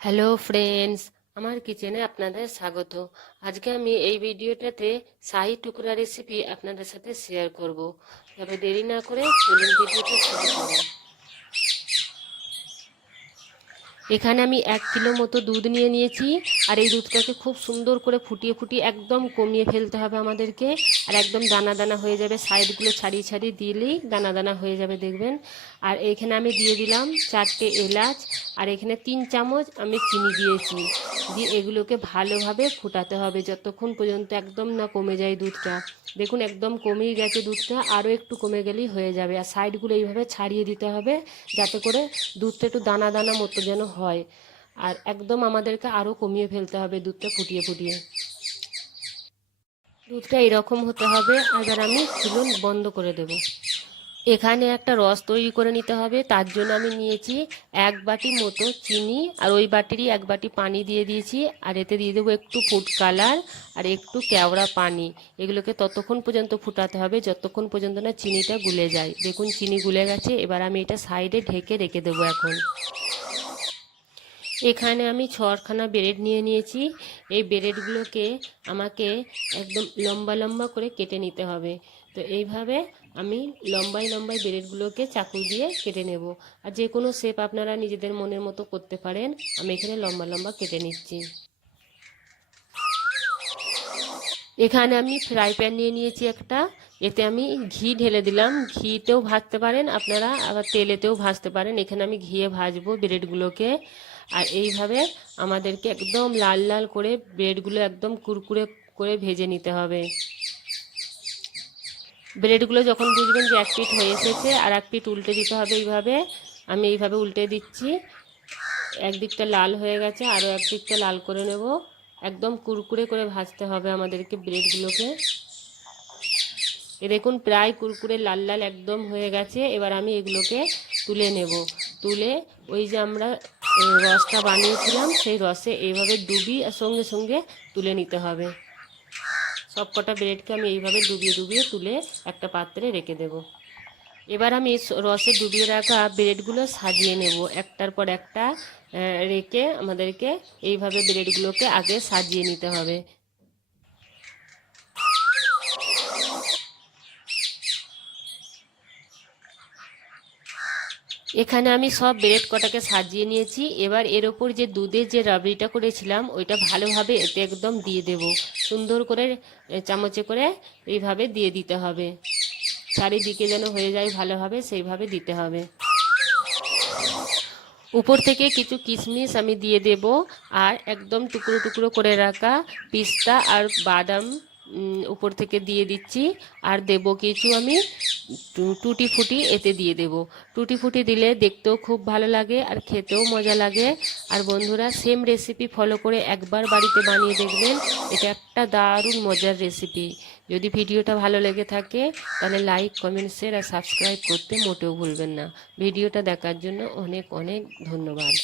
Hello friends, আমার কিচেনে আপনাদের স্বাগত। আজকে আমি এই ভিডিওটাতে শাহি টুকরা রেসিপি আপনাদের সাথে শেয়ার করব। তবে দেরি না করে চলুন ভিডিওটা শুরু করি। এখানে আমি 1 কিলো মতো দুধ নিয়ে নিয়েছি। আর এই দুধটাকে খুব সুন্দর করে ফুটিয়ে ফুটিয়ে একদম কমিয়ে ফেলতে হবে আমাদেরকে। আর একদম দানা দানা হয়ে যাবে, সাইডগুলো ছাড়িয়ে ছাড়িয়ে দিলেই দানা দানা হয়ে যাবে দেখবেন। আর এখানে আমি দিয়ে দিলাম 4টে এলাচ। আর এখানে 3 চামচ আমি চিনি দিয়েছি। দিয়ে এগুলোকে ভালোভাবে ফুটাতে হবে যতক্ষণ পর্যন্ত একদম না কমে যায় দুধটা। দেখুন একদম কমেই গেছে দুধটা, আরও একটু কমে গেলেই হয়ে যাবে। আর সাইডগুলো এইভাবে ছাড়িয়ে দিতে হবে যাতে করে দুধটা একটু দানা দানা মতো যেন হয়। আর একদম আমাদেরকে আরও কমিয়ে ফেলতে হবে দুধটা ফুটিয়ে ফুটিয়ে। দুধটা এরকম হতে হবে। এবার আমি চুলো বন্ধ করে দেব। এখানে একটা রস তৈরি করে নিতে হবে। তার জন্য আমি নিয়েছি 1 বাটি মতো চিনি, আর ওই বাটিরই 1 বাটি পানি দিয়ে দিয়েছি। আর এতে দিয়ে দেবো একটু ফুড কালার আর একটু কেওড়া পানি। এগুলোকে ততক্ষণ পর্যন্ত ফুটাতে হবে যতক্ষণ পর্যন্ত না চিনিটা গুলে যায়। দেখুন চিনি গুলে গেছে। এবার আমি এটা সাইডে ঢেকে রেখে দেবো এখন। এখানে আমি 6খানা ব্রেড নিয়ে নিয়েছি। এই ব্রেডগুলোকে আমাকে একদম লম্বা লম্বা করে কেটে নিতে হবে। তো এইভাবে আমি লম্বাই লম্বাই ব্রেডগুলোকে চাকু দিয়ে কেটে নেব। আর যে কোনো শেপ আপনারা নিজেদের মনের মতো করতে পারেন। আমি এখানে লম্বা লম্বা কেটে নিচ্ছি। এখানে আমি ফ্রাই প্যান নিয়ে নিয়েছি একটা। এতে আমি ঘি ঢেলে দিলাম। ঘিতেও ভাজতে পারেন আপনারা, আবার তেলেতেও ভাজতে পারেন। এখানে আমি ঘিয়ে ভাজবো ব্রেডগুলোকে। আর এইভাবে আমাদেরকে একদম লাল লাল করে ব্রেডগুলো একদম কুরকুরে করে ভেজে নিতে হবে। ব্রেডগুলো যখন বুঝবেন যে এক পিঠ হয়ে এসেছে, আর এক পিঠ উল্টে দিতে হবে এইভাবে। আমি এইভাবে উল্টে দিচ্ছি। একদিকটা লাল হয়ে গেছে, আরও একদিকটা লাল করে নেব। একদম কুরকুরে করে ভাজতে হবে আমাদেরকে ব্রেডগুলোকে। এ দেখুন প্রায় কুরকুরে লাল লাল একদম হয়ে গেছে। এবার আমি এগুলোকে তুলে নেব। তুলে ওই যে আমরা রসটা বানিয়েছিলাম সেই রসে এইভাবে ডুবিয়ে সঙ্গে সঙ্গে তুলে নিতে হবে। সব কটা ব্রেডকে আমি এইভাবে ডুবিয়ে ডুবিয়ে তুলে একটা পাত্রে রেখে দেব। এবার আমি রসে ডুবিয়ে রাখা ব্রেডগুলো সাজিয়ে নেব একটার পর একটা রেখে। আমাদেরকে এইভাবে ব্রেডগুলোকে আগে সাজিয়ে নিতে হবে। এখানে আমি সব ব্রেড কটাকে সাজিয়ে নিয়েছি। এবার এর ওপর যে দুধের যে রাবড়িটা করেছিলাম ওইটা ভালোভাবে এতে একদম দিয়ে দেব। সুন্দর করে চামচে করে এইভাবে দিয়ে দিতে হবে। চারিদিকে যেন হয়ে যায় ভালোভাবে, সেইভাবে দিতে হবে। উপর থেকে কিছু কিশমিশ আমি দিয়ে দেব। আর একদম টুকরো টুকরো করে রাখা পিস্তা আর বাদাম উপর থেকে দিয়ে দিচ্ছি। আর দেব কিছু আমি টুটি ফুটি এতে দিয়ে দেব। টুটি ফুটি দিলে দেখতেও খুব ভালো লাগে আর খেতেও মজা লাগে। আর বন্ধুরা সেম রেসিপি ফলো করে একবার বাড়িতে বানিয়ে দেখবেন। এটা একটা দারুণ মজার রেসিপি। যদি ভিডিওটা ভালো লেগে থাকে তাহলে লাইক, কমেন্ট, শেয়ার আর সাবস্ক্রাইব করতে মোটেও ভুলবেন না। ভিডিওটা দেখার জন্য অনেক অনেক ধন্যবাদ।